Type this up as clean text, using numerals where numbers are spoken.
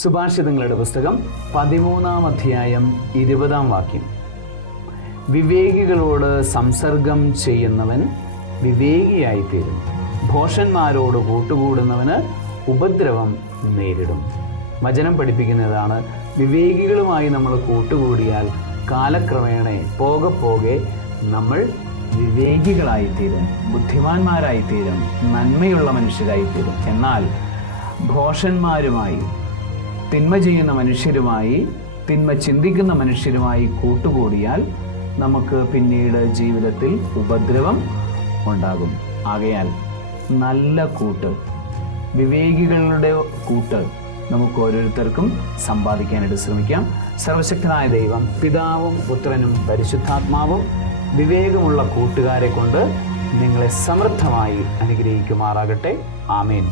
സുഭാഷിതങ്ങളുടെ പുസ്തകം 13-ാം അധ്യായം 20-ാം വാക്യം. വിവേകികളോട് സംസർഗം ചെയ്യുന്നവൻ വിവേകിയായിത്തീരും, ഭോഷന്മാരോട് കൂട്ടുകൂടുന്നവന് ഉപദ്രവം നേരിടും. വചനം പഠിപ്പിക്കുന്നതാണ്, വിവേകികളുമായി നമ്മൾ കൂട്ടുകൂടിയാൽ കാലക്രമേണ പോകെ നമ്മൾ വിവേകികളായിത്തീരും, ബുദ്ധിമാന്മാരായിത്തീരും, നന്മയുള്ള മനുഷ്യരായിത്തീരും. എന്നാൽ ഭോഷന്മാരുമായി, തിന്മ ചെയ്യുന്ന മനുഷ്യരുമായി, തിന്മ ചിന്തിക്കുന്ന മനുഷ്യരുമായി കൂട്ടുകൂടിയാൽ നമുക്ക് പിന്നീട് ജീവിതത്തിൽ ഉപദ്രവം ഉണ്ടാകും. ആകയാൽ നല്ല കൂട്ട്, വിവേകികളുടെ കൂട്ട് നമുക്ക് ഓരോരുത്തർക്കും സമ്പാദിക്കാനായിട്ട് ശ്രമിക്കാം. സർവശക്തനായ ദൈവം, പിതാവും പുത്രനും പരിശുദ്ധാത്മാവും വിവേകമുള്ള കൂട്ടുകാരെ കൊണ്ട് നിങ്ങളെ സമൃദ്ധമായി അനുഗ്രഹിക്കുമാറാകട്ടെ. ആമേൻ.